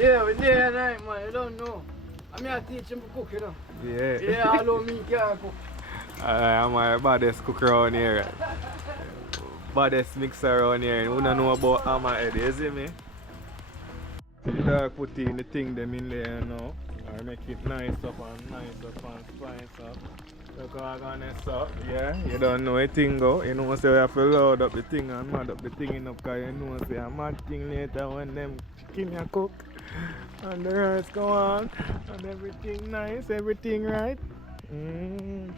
Yeah, we're there tonight, man. You don't know. I'm here to teach him to cook, you know. Yeah. Yeah, although me can't cook. I'm my baddest cook around here. Baddest mixer around here. You don't know about hammer head, you see me? So the dog put in the thing them in there now. I make it nice up and spice up. Look how I'm gonna stop. Yeah, you don't know a thing go. You know say we have to load up the thing and mad up the thing enough because you know say a mad thing later when them chicken you cook and the rice go on and everything nice, everything right. You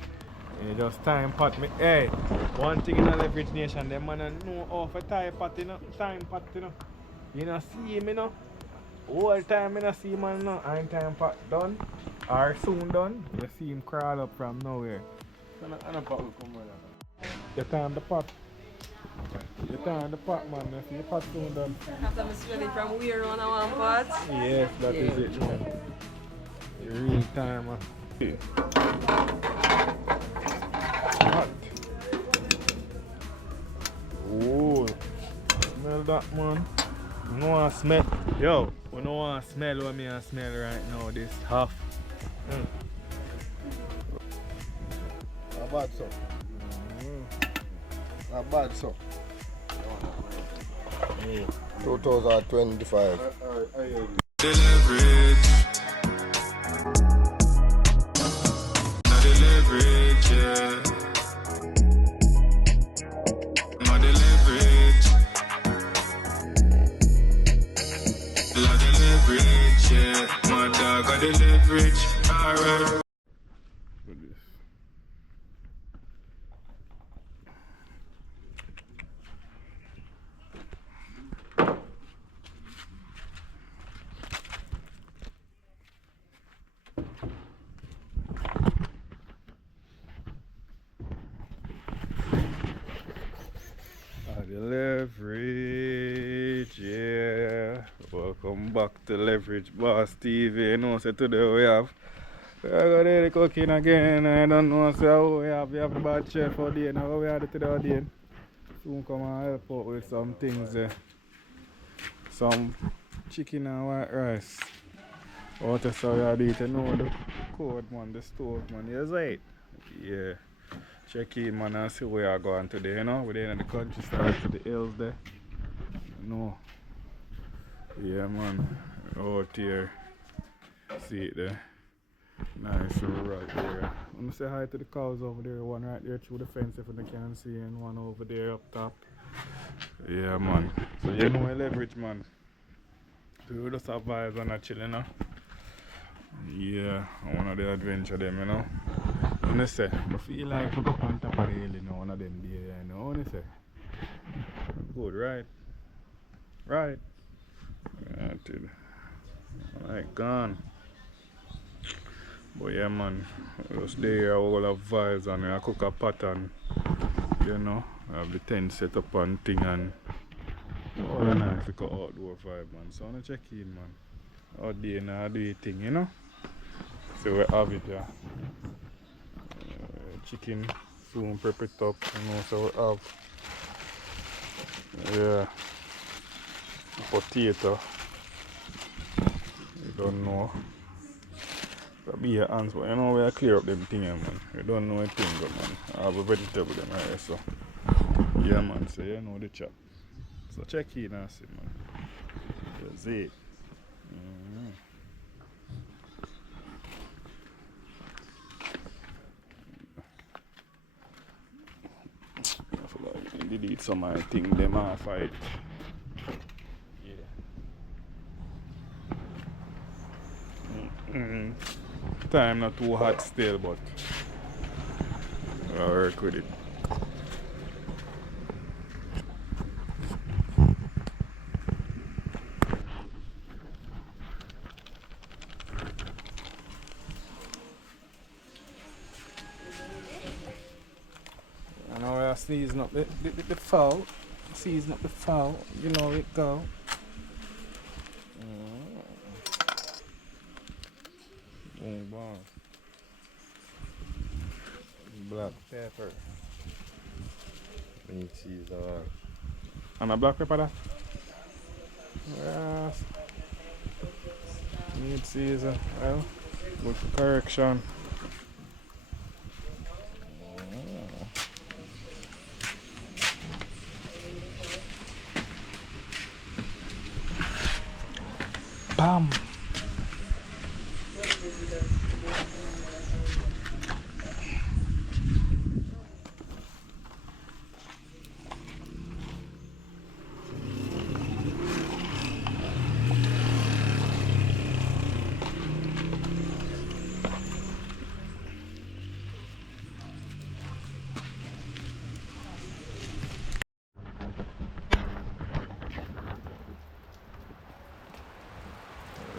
just time pot me. Hey, one thing in a leverage nation, them man know how to time pot, you know. Time pot, you know. You know see me, you know. All time I don't see man now. I'm time pot done or soon done. You see him crawl up from nowhere. And a pot will come with You turn the pot. You turn the pot, man. You see the pot soon done. After I smell it from where on one pot. Yes, that is it, man. Real time, man. Hot. Oh, smell that, man. You know what I smell? Yo, you know what I smell what me I smell right now? This half. Not bad, so. Not bad, so. 2025. The leverage. Not the leverage, yeah. Not the leverage. Not the leverage, yeah. My dog got the leverage. Alright. The leverage, yeah. Welcome back to Leverage Boss TV. You know, so today we have the cooking again. I don't know so we have the bad chef out there. Now we have it today again. Soon come and help out with some things. Some chicken and white rice. What else we have to eat? You know the code man, the stove man. You see it? Yeah. Check in, man, and see where I going today, you know. We're in the countryside to the hills there. No. Yeah, man. Out here. See it there. Nice right there. I'm gonna say hi to the cows over there. One right there through the fence if you can see, and one over there up top. Yeah, man. So, you know, I leverage, man. So, we just have vibes and a chill, you know. Yeah, one of the adventure them, you know. I say, I feel like we go on top of the hill, you know, one of them there, you know, I say. Good, right? Right. Yeah, dude. Like, gone. But yeah, man, just there, all of vibes, and I cook a pot and, you know, I have the tent set up and thing, and all nice, like an outdoor vibe, man. So I want to check in, man. Out there, now I do your thing, you know. So we have it, yeah. Chicken soon prep it up, you know, so we have potato. You don't know. That'll be your hands, but you know we clear up them things, man. You don't know anything, but man. I have a vegetable them right here, so yeah, man. So you know the chop. So check in and see, man. That's it. They did some of the thing them are fight. Yeah. Time not too hot still, but I'll work with it. Now we are season up the fowl. Season up the fowl. You know it go. Boom. Black pepper. Meat cheese and a black pepper that? Yes. Mid-season, well, good correction. Bam!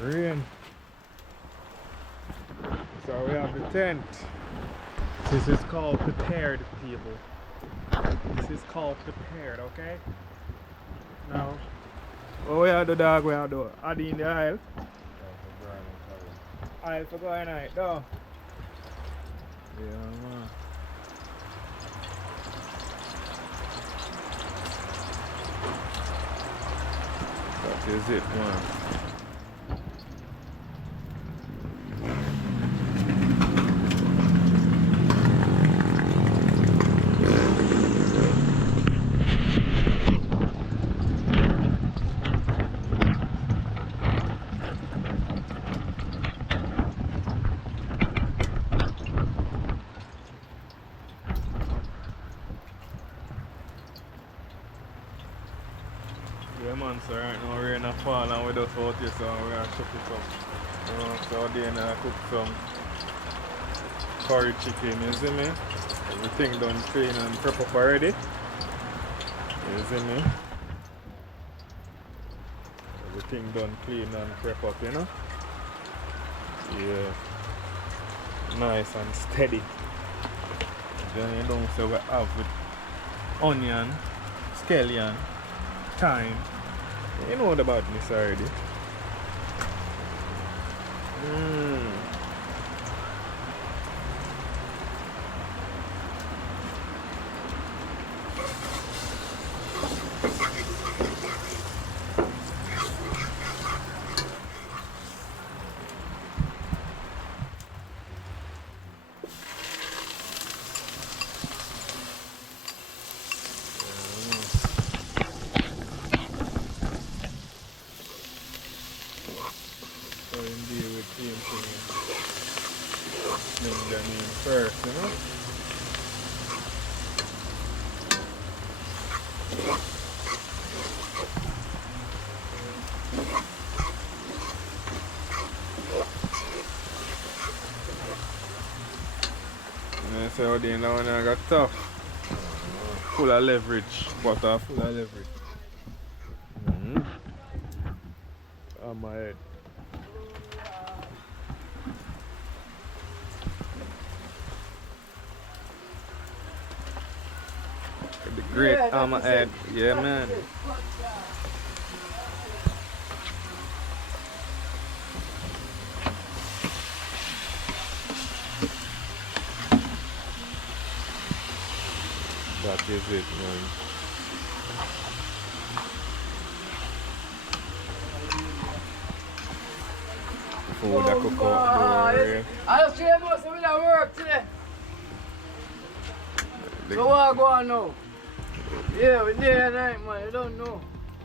Rain. So we have the tent. This is called prepared, people. This is called prepared, okay? Now, what we have to do, dog, we have to add in the oil. Oil for going out, though. Yeah, man. That is it, man. Yeah man, so right now we're in a fall and we just out here, so we're gonna chop it up. So then I cook some curry chicken, you see me? Everything done clean and prep up already. You see me? Everything done clean and prep up, you know? Yeah. Nice and steady. Then you don't say we have with onion, scallion, thyme. You know the badness already. So indeed with team thing, them in first, you know? And so how they now I got tough. Full of leverage, butter full of leverage. On my head. The great on my head, yeah man. That is it, man. Food that cook out there. I just came out, so we don't work today. So what go on now? Yeah, we day and night, man. You don't know.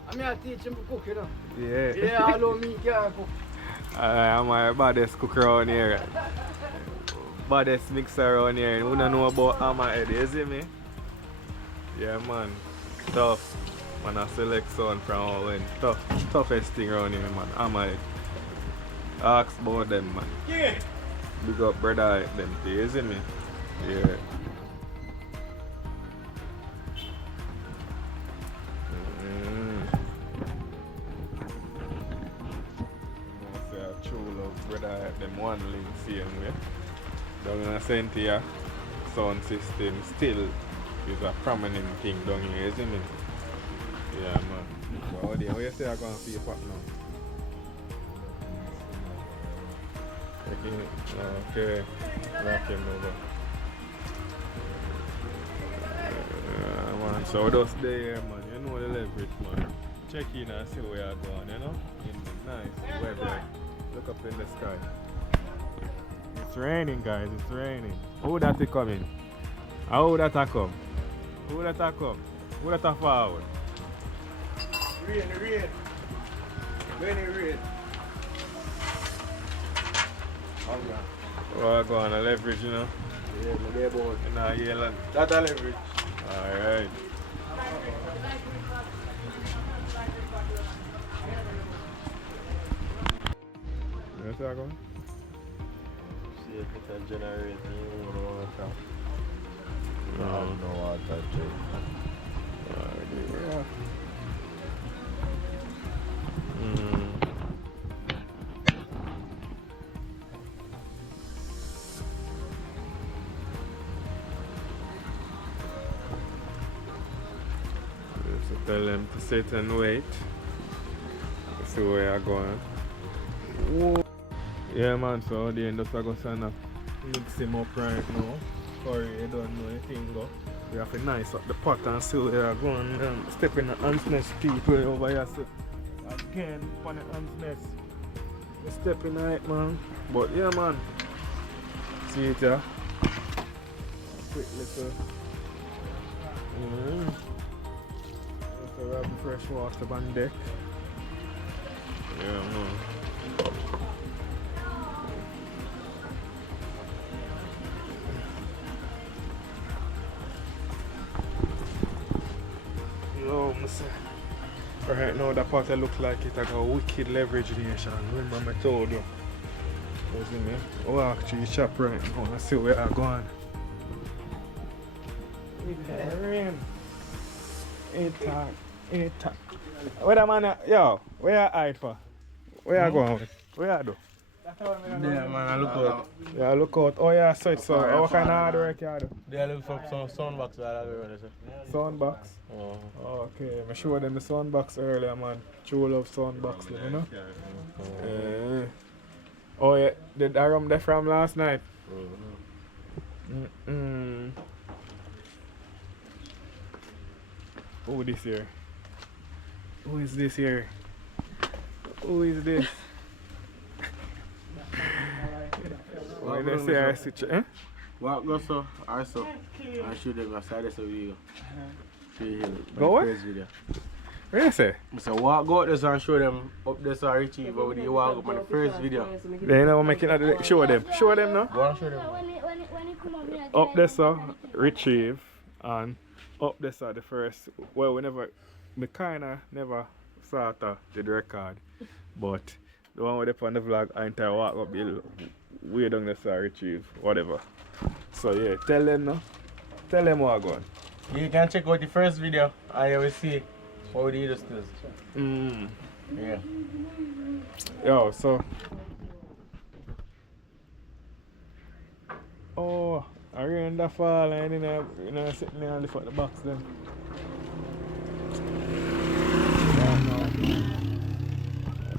I mean, I teach him to cook, you know. Yeah. Yeah, I know me can cook. I'm my baddest cook around here. Baddest mixer around here. You don't know about hammerhead, you see me? Yeah, man. Tough. Man, I select sound from all in. Toughest thing around here, man. Hammerhead. Ask about them, man. Yeah. Big up brother them, you see me? Yeah. Brother them one link same way. Down in a Sentia sound system still is a prominent thing down here, you see me? Yeah man. So what do you say I'm gonna see you pop now? Okay. Rock him over. Yeah man, so just there man, you know the leverage man. Check in and see where you're going, you know? In the nice weather. Look up up in the sky. It's raining, guys. It's raining. Who that is coming? How that a come? Who that a come? Who that a forward? Rain. Rain. Oh, I go on a leverage, you know. Yeah, my dear boy. Nah, yeah, That's a leverage. alright. Where's that going? See if it can generate any water. No. I don't know what that Yeah. Mm. So tell them to sit and wait. See where you're going. Whoa. Yeah man, so the end just go stand up. Mix him up right now. Curry, you don't know anything go. We have to nice up the pot and see where you're going. Step in the ants nest people over here. So again, on the ants nest. You step in it man. But yeah man. See it here. Quick little. So we have the fresh water on deck. Yeah man. Yo, right now that part look like it like a wicked leverage nation. Remember I told you. You see me? Oh actually chop right now and see where I'm going. It rain. It talk. Where the man yo, where you hide for? Where you going with? Where you do? Yeah, man, I look out. Yeah, look out. Oh yeah, so it's so what kind of hard work you do? They look for some soundbox that I go Soundbox? Oh. Okay, I showed them the soundbox earlier, man. True love soundbox, you know? Oh yeah, did I rum there from last night? Who this here? Who is this here? Who is this? When they say I switch, eh? What go so? I saw. I shoot them aside this video. Go what? Video. What you say? I said walk go out there and show them up there so Richie but when you walk up on the first video. They know making it show them. Show them now. Go and show them. Up there so retrieve and up there so the first well we kinda never sort of did record. But the one with on the vlog I entire walk up the way down there so retrieve, whatever. So yeah, tell them now. Tell them what going. You can check out the first video and you will see how we do this. Yeah. Yo, so oh, I rain the fall and you know sitting there and lift up the box then.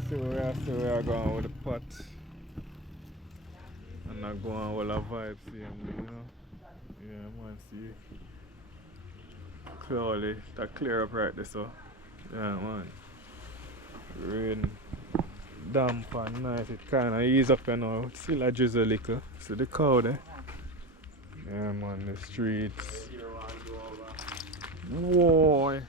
See where I going with the pot. And I go on with a vibe, see him, you know. Yeah, man, see. Clearly, that clear up right there, so. Yeah, man. Rain, damp and nice. It kind of ease up, you know. Still a drizzle liquor. See the cow there. Yeah, man, the streets. Whoa.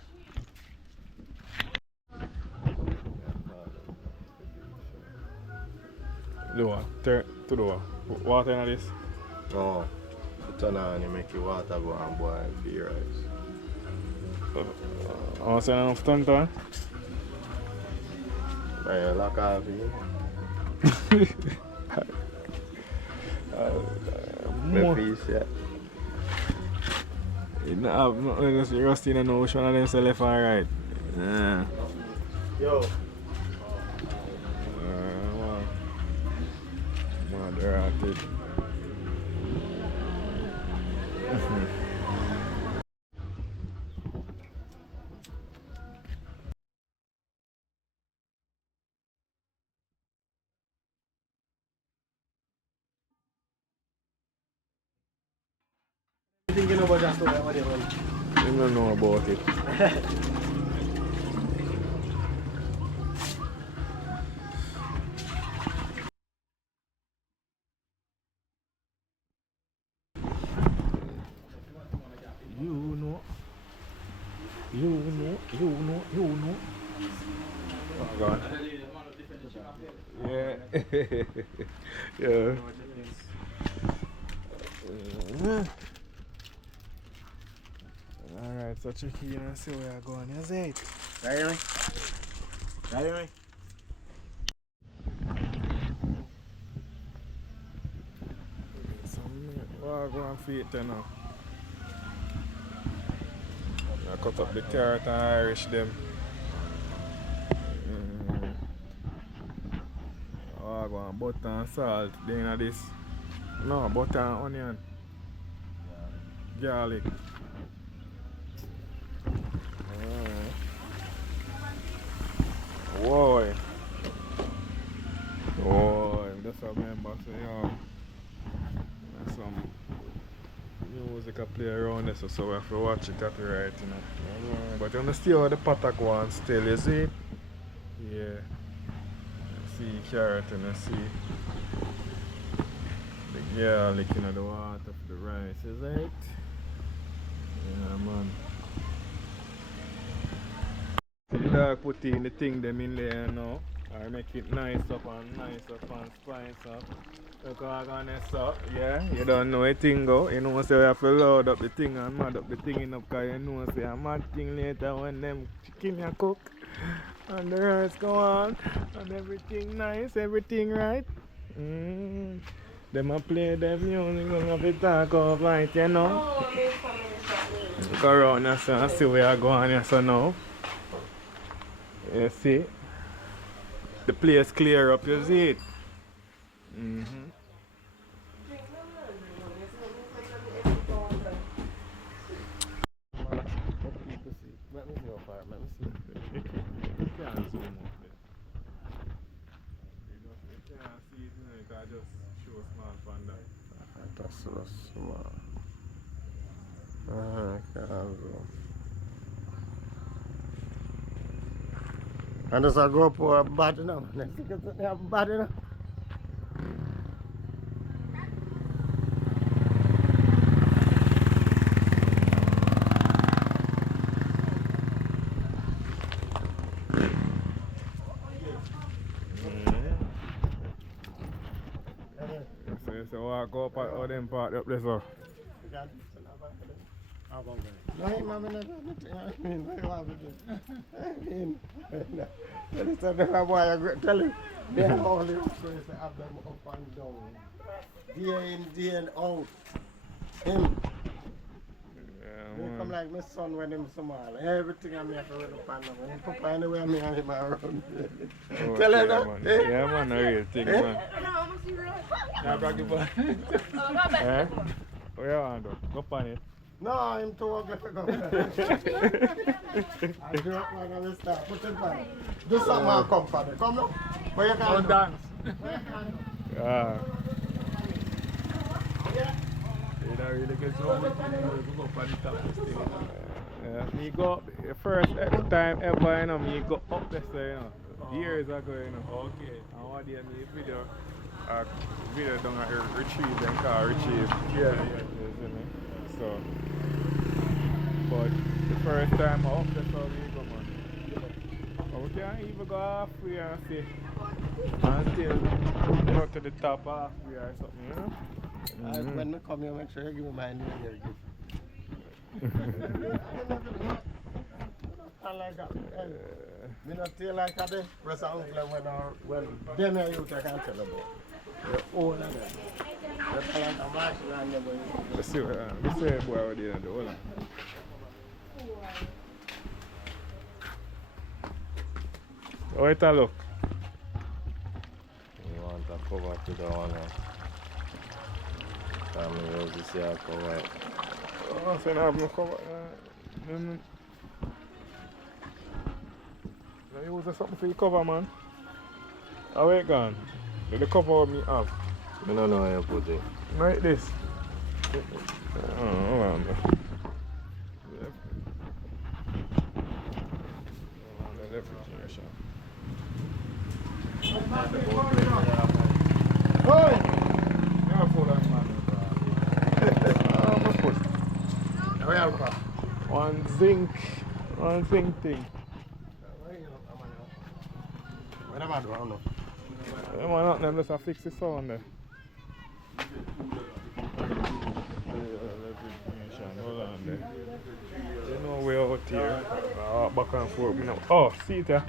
The one, turn to the one. Water in this? No. You turn on and make your water go and boil the rice. Oh, so enough turn to? Yeah, lock off More. piece, yeah. You know, I'm not just rusty in the which one of them say left and right. Yeah. Yo. They're at it. You thinking about that story? You don't know about it. Yeah. Alright, so check in and see where you're going. Is it? Right here? Right here? Well, go and feed them now. I cut up the carrot and Irish them. Oh, I go and butter and salt. Then this. No, butter and onion. Garlic. Whoa. Oh, just remember, so yeah. There's some music I play around this, so we have to watch it copyright, you know. But you understand how the patak one still, you see? Yeah. You see carrot and you see the garlic, you know, the water for the rice, is it? Yeah, man. The dog put in the thing them in there, you know. I make it nice up and spice up. Look how I'm gonna so, yeah, you don't know a thing go. You know, so you have to load up the thing and mad up the thing in up, because you know, say a mad thing later when them chicken you cook and the rice go on and everything nice, everything right. Them a play them music, gonna have to talk off right, you know. Go around and see where I go on, so now. You see? The place clear up, you see it? Let me see how far, let me see. You can't zoom up there. You can't see it, you know, you can just show small from that. That's so small. I can't zoom. And as I go up for a bad enough, next thing is they have bad enough. So walk up at all them part up there, so. No, I mean, what you want to do? I mean, that is the boy I tell you, they are only supposed to have them up and down. Day in, day and out. Him. They come like my son when him small. Everything I make for the pan. When he pop anywhere, me and him around. Tell her that. Yeah, man, a real thing, man. Yeah, braggy boy. Eh? What you want to do? Go on it. No, I'm too ugly to go. I grew up when I was start. Put it back. Do something and come for me. Come now. Where you can dance. Yeah. You don't really get so much money to go up on the top of the stage. Yeah, me go up, first time ever, you know, me go up there, you know, years ago, you know. Okay. And one day me video down at Retrieve, them call Retrieve. Yeah. You see me? So, but the first time I up there, so we go, man. But we can't even go halfway and see, until go to the top halfway or something, you know? When I come here, make sure you give me my New Year gift. I like that. Me not feel like I did. Rest of when them here you can tell about. The old of them. That's like a marshal and them. Let's see what let's see boy over there and do hold on. How it a look? You want to cover to the one I'm use this here cover. Oh, so now I'm no cover. Now you use something for your cover, man. How it gone? The cover what me have. I don't know how you put it. Like this. Oh, hold on. The refrigeration. Oi! Careful, man. One zinc thing. What am I doing? Yeah, man, not them just fix the sound there. Hold on there. You know we're out here. Back and forth. Oh, see it there.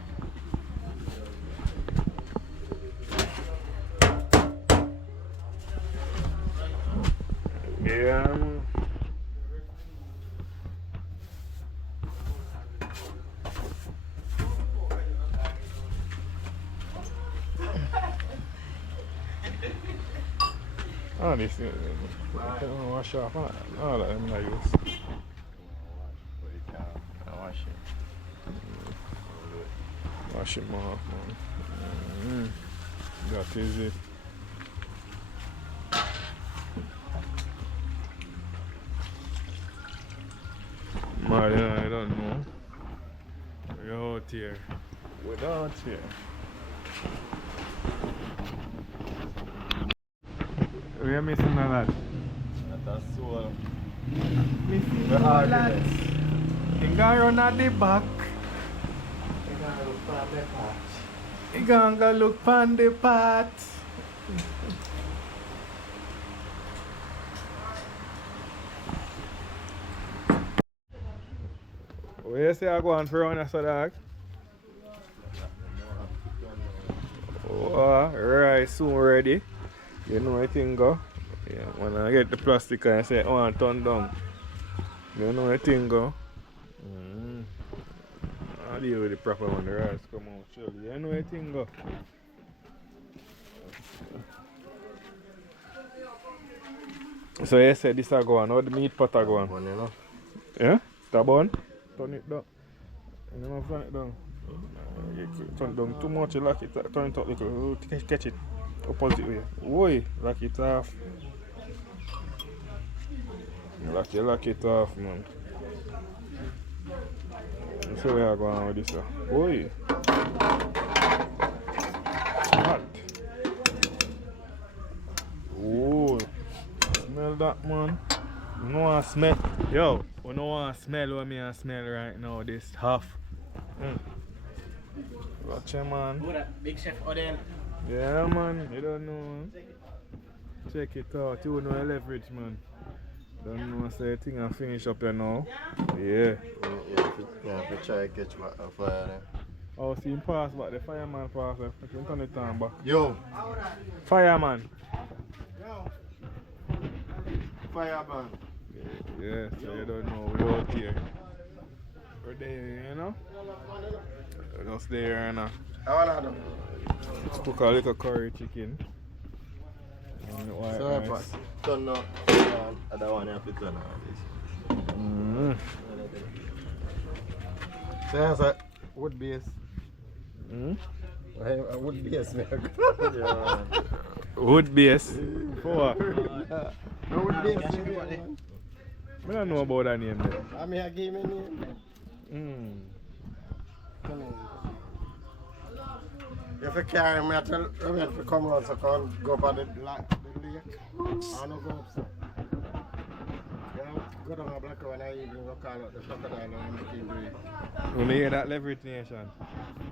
Yeah. Oh, this is wash off. Oh, that I'm not use. Wash him off, man. That is it. Man, I don't know. We're out here. We're out here. We are missing a lot. That's so. Missing a lot. You gonna run at the back. You gonna go look on the pot. Where you say I go on for run as a dog? Oh, right, soon ready. You know I think go. Yeah, when I get the plastic and I say I want to turn down. You know I think go. I'll deal with the proper one, the rice come out surely. You know I think go. So you said this are going, how the meat pot are going? One, you know. Yeah? That bun? Turn it down. You know turn it down. Turn it down too much, you lock it, turn it up little, catch it. Opposite way. Oi, lock it off. Lock it off, man. That's how we are going with this. Oi. Hot. Oh, smell that, man. You know what I smell? Yo, you know what I smell what I smell right now? This half. Watch it, man. Who that big chef Oden? Yeah, man, you don't know. Check it out, you know leverage, man. Don't know, say thing I finish up here now. Yeah. Yeah, if you try to catch my fire then. Oh, see him pass back, the fireman pass. I can turn it on back. Yo! Fireman. Yo! Fireman. Yeah, so you don't know, we're out here. We're there, you know? We're just there, you know? I want to Let's cook a little curry chicken. And white so rice. turn up. I don't want to have to turn on this. So that's a wood base. A wood base, man. Yeah. Wood base? For what? No wood base. I don't know about that name there. I mean, I gave me a name. If you carry me, I tell me to come around so I can go up on the lake. I don't go up so. Yeah, go down a black when I even go call out the crocodile and make him do it. When you hear that leverage nation?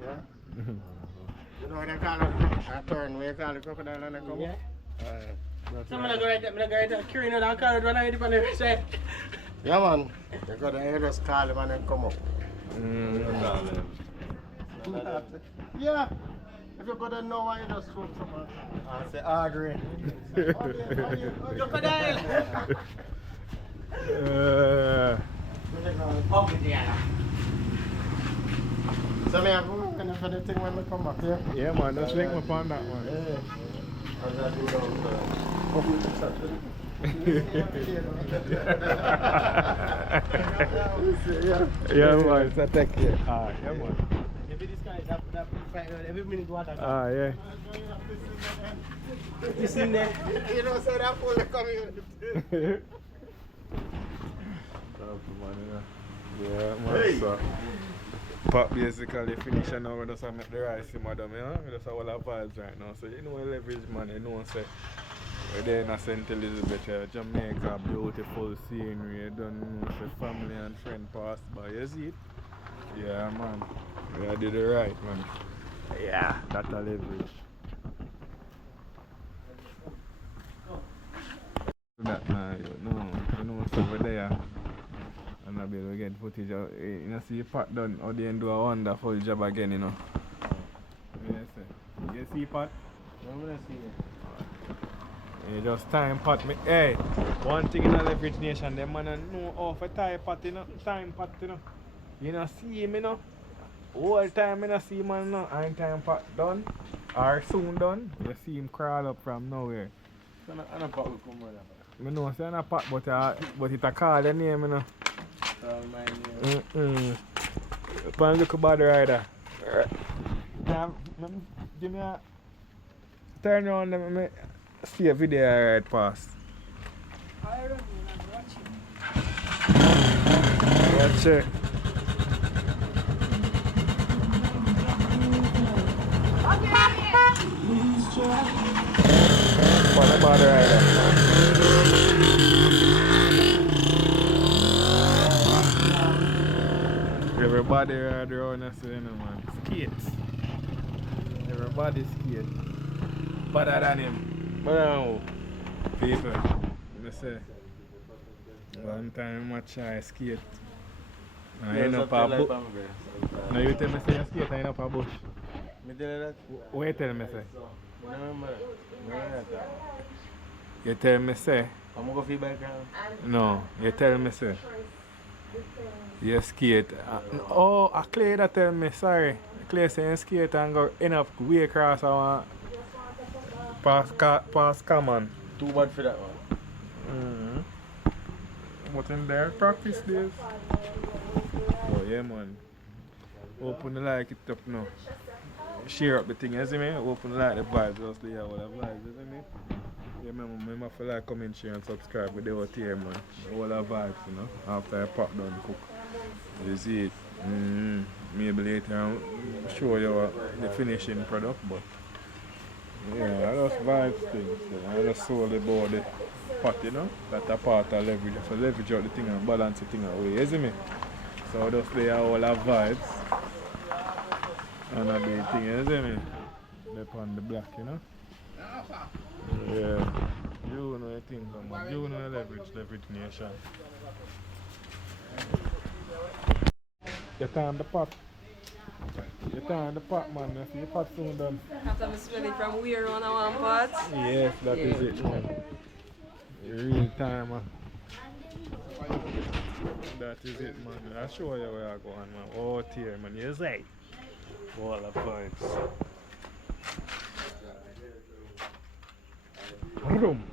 Yeah? You know what they call it? I turn, where you call the crocodile and they come up? So I'm gonna go right there, carrying it down, call it when I hit it on the side. Yeah, man. You go there, you just call him and then come up. Yeah. If you go there now, why you just throw someone? I say, agree. Crocodile! So me have to kind of the thing when we come back here. Yeah, man, just link me upon that one. Yeah, man, it's a tech here. Yeah, man. Maybe this guy, that every minute water. Yeah. You seen that? You know, so that fool coming. Yeah, man, so Pop basically finish and now we just make the rice in madam, you know? We just have all our vibes right now. So you know leverage, man, you know, say we're there in St. Elizabeth, Jamaica, beautiful scenery, you don't know, say family and friend pass by, you see it? Yeah, man, we did it right, man. Yeah, that's a leverage. that now, you know what's over there. And I'll be able to get footage of you know, see Pat done or they do a wonderful job again, you know. Yes, sir. You see Pat? I'm gonna see it. You just time Pat me. Hey, one thing in a leverage nation, them man know how to tie Pat, you know, time Pat, you know. You know see him, you know. All time I see man now, and time Pat done or soon done. You see him crawl up from nowhere. So I don't come right I know say a Pat, but it a call the name, you know. now. My name. Pan look bad rider. Give me a turn around and me see a video right past. I don't know, I'm watching. Watch it. Pan a bad rider. Everybody ride around us, you know, man. Skates. Everybody skate. Better than him. Better than who? People. I say. One time I try skate. I end up a bush. No, you tell me say you skate, I end up a bush. Me tell you that? What you tell me say? I don't remember that. You tell me say? I'm gonna go feel back now. No, you tell me say. You skate. Oh, a Clay that tell me, sorry. Clay say you skate and go end up way across our past common. Too bad for that one. But in there practice days. Oh yeah man. Open the like it up now. Share up the thing, you see me? Open the like the vibes, just the all the vibes, you see me? Yeah, remember I feel like come and share and subscribe with the whole team, man. The whole vibes, you know, after I pop down cook. You see it. Maybe later I'll show you the finishing product, but yeah, I just vibes things. I just solely about the pot, you know? That's a part of leverage. So leverage out the thing and balance the thing away, you see me? So I just lay all the vibes and I do the thing, you see me? Up on the black, you know? Yeah. You know the thing, man. You know the leverage nation. You turn the pot. You turn the pot, man. You see the pot soon done. After I smell it from where on one pot. Yes, that is it, man. Real time, man. That is it, man. I'll show you where I go on, man. Oh, dear, man. You say? All the vibes. Room.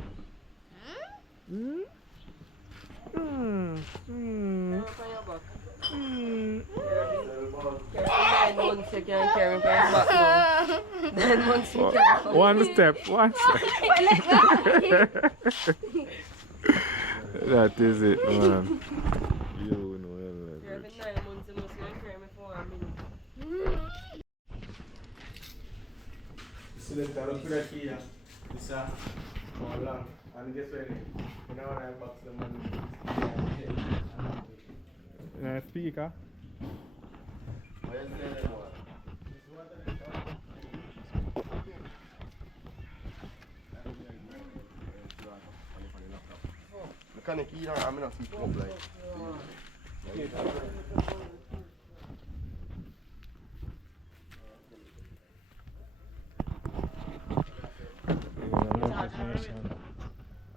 Nine months you can't carry me from back now. 9 months you can't. One step. That is it, man. You know the leverage. 9 months you must carry me for 1 minute. Select a look for that key. This all long. And guess what? You know when I box the money. Speaker. Mechanic key, I'm not see up like.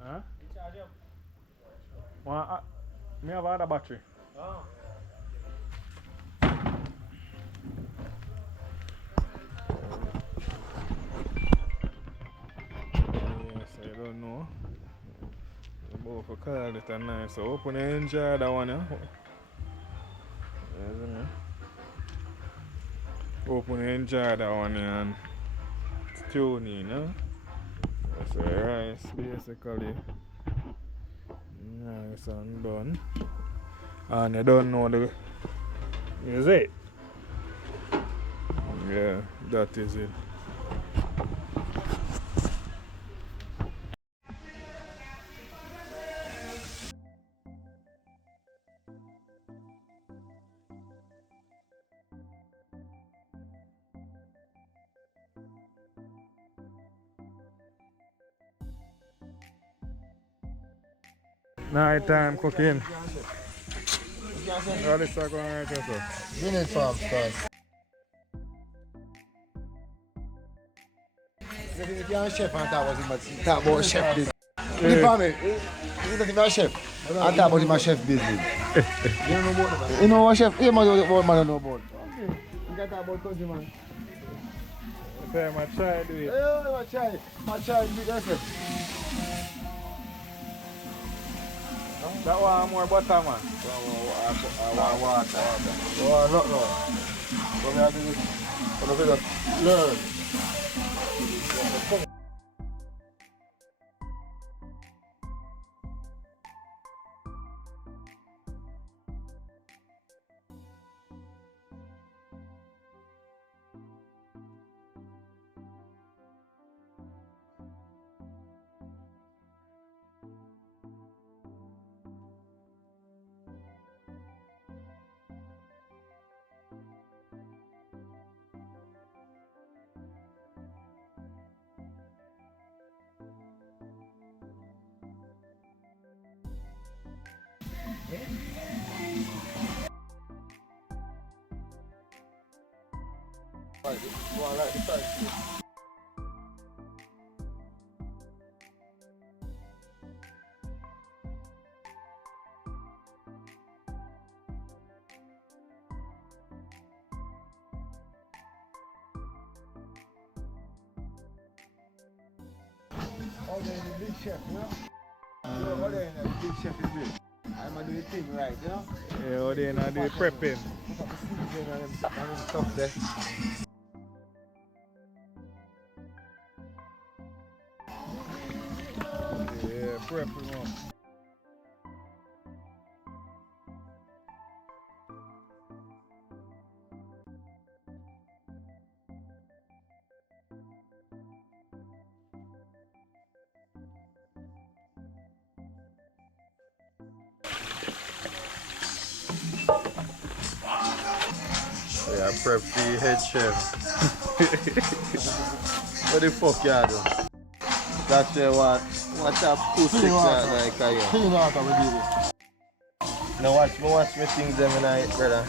Huh? Well, me have other battery. Oh. Yes, I don't know. Both for call it and nice. So open and enjoy that one, yeah? Yes, open and enjoy that one, yeah, and it's tuning, yeah? That's rice, basically. Nice and done. And you don't know the. Is it? Yeah, that is it. Night time cooking. All this are going right also. Minute farm start. If you're a chef and talk about chef business. You know me? If you're a chef and talk about my chef business. You don't know about it. You know what chef? You know what man know about. Okay. You can talk about country man. Okay, I try to do it. Yeah, I try to do that. That one more butter, man. I want water. Oh, no. Come here and do this. Come here and learn. Oh, there's a big chef, you know? Oh, there's a big chef is big. I'm going to do the thing right, you know? Yeah, oh, they not do the prepping. Put up the seasoning and them stuff there. Yeah, prepping one. Yeah, prep for the head chef. What the fuck you do? That's what up 2-6 like I am. Clean water we do this. Now watch me things them night, brother.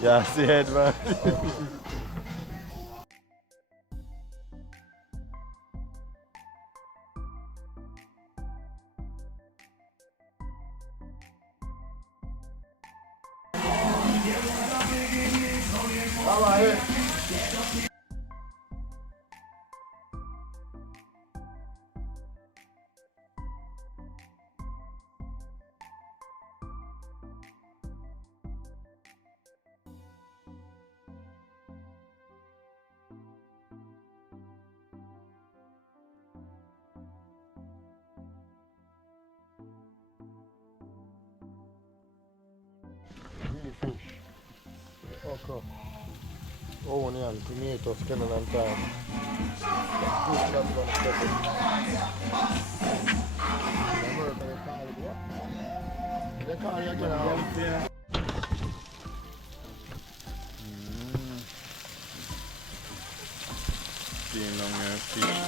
Yeah, see head man. Fish, okra, onion, tomatoes, scallion and thyme. Good job on the pepper. America they call it what? They call it again. Seeing on your fish.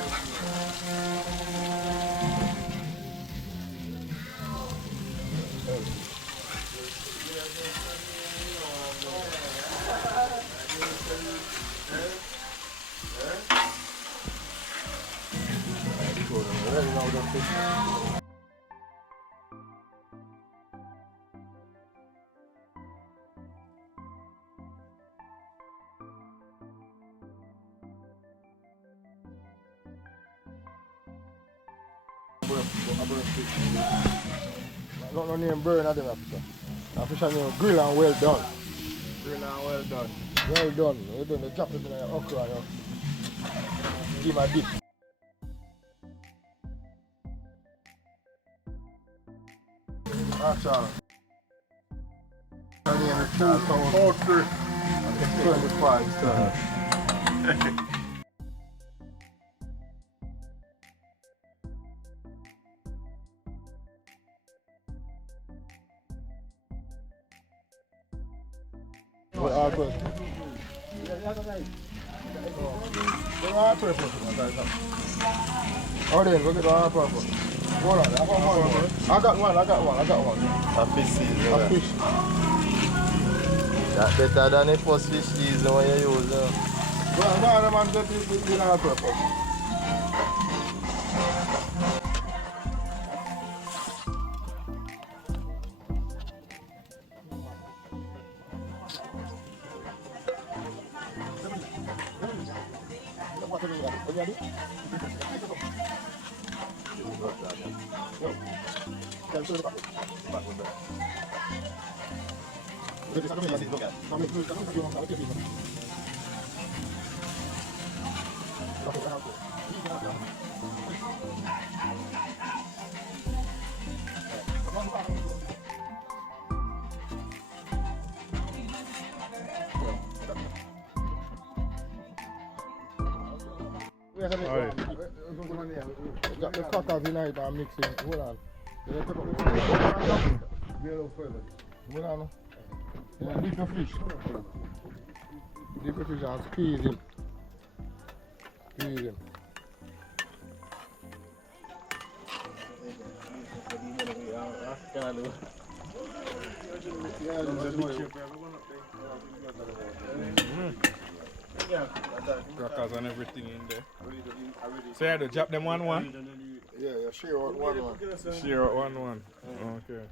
No name burn at them officer. Officer name grill and well done. Grill and well done. Well done. Well done. They drop it in the okra now. Give a dip. Action. Her name is 2003. 25 star. What are good? Hard purpose. Oh, then, look at the hard purpose. Hold on, I got one. A fish season. A fish. That's better than the first fish season when you use them. Well, no, the man get the hard purpose. The cutters in it and mixing. Hold on. Hold on. Yeah, dip the fish. Dip the fish and squeeze him. Squeeze him. Crackers and everything in there. So you had to drop them 1-1? Yeah, share out 1-1. Share out 1-1. Okay.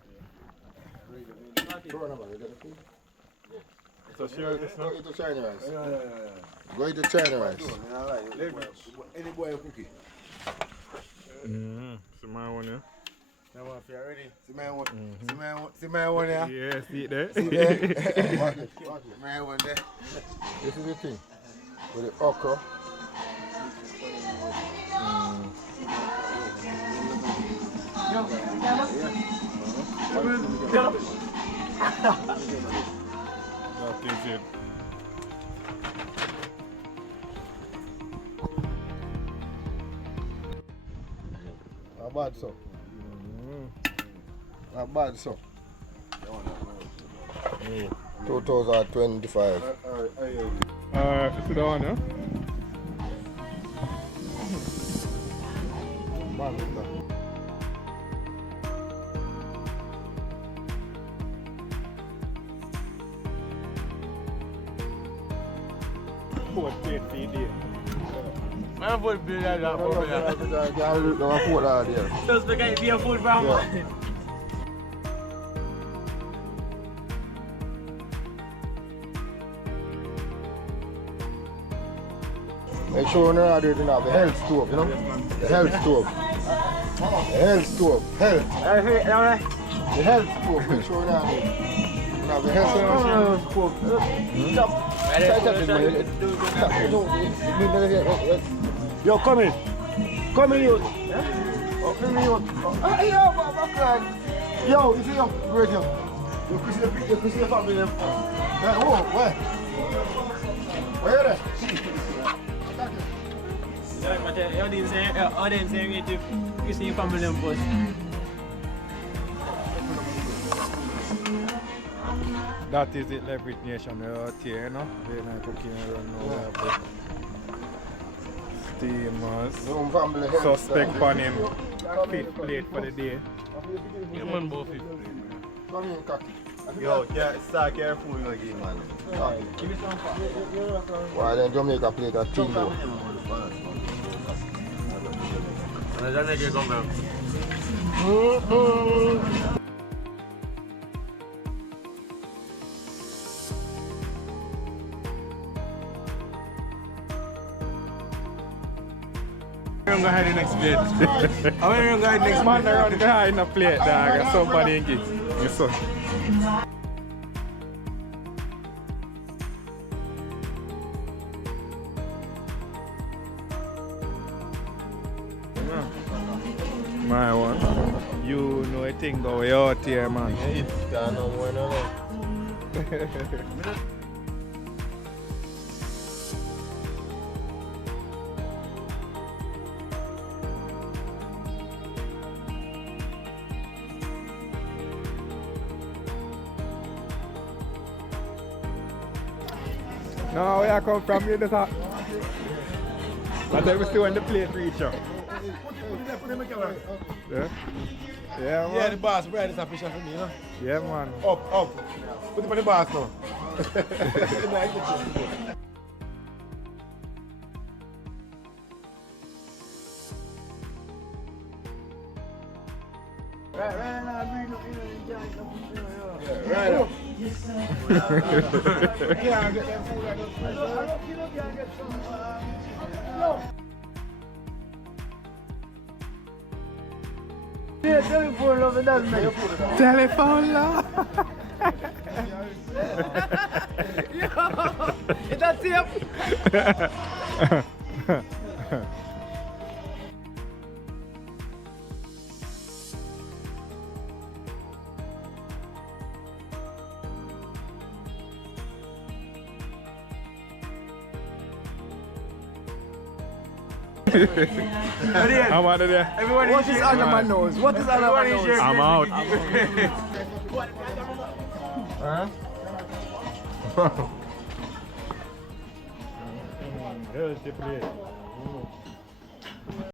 So share this Go one? eat the China rice. Go eat the China rice. Any boy cookie. So my one, yeah? Now if you're ready, see my one here. Yeah, see it there? Watch it. My one there. This is the thing. With the okra. That is it. Not bad, so. Not bad, so. 2025. Sit down, yeah? Man, look at Man, food bill like that for me. that. Just the guy be a food from Yeah. Make sure you know how to do it now. The health stove, you know? The health stove. The health stove. Health. The health stove. Make sure you know how to do it. You know, the health stove. Yo, come in. Come in, you. Come in, you. Yo, you see him? Right here. You see the family. Oh, where? Where are they? Jag din säger vet du, vi ser familjen på oss. That is it, Leverage Nation out here, you know? They're not cooking around now. Steamers. Suspect on him. 5th plate for the day. Ja, man bor 5. Come in, Kaki. Yo, start careful again, man. Why then Jamaica play that thing though? Men den är ju kommer. I'm gonna hide the next plate. I'm gonna hide next man around the hide in the plate, dog. Somebody in it. Yes, sir. My one. You know a thing go way out here, man. No, where I come from, you just I thought we still on the plate reach out. Yeah? Yeah, man. Yeah, the boss, Brad is official for me, huh? Yeah, man. Up. Put it on the boss now. Right now, bring up, Right up. Yeah, get them food. I don't get some. Yeah, telephone love it doesn't make Telephone love. Yo, is that tip? How about it there? What is under my nose? What is under my nose? I'm out. Here's the plate.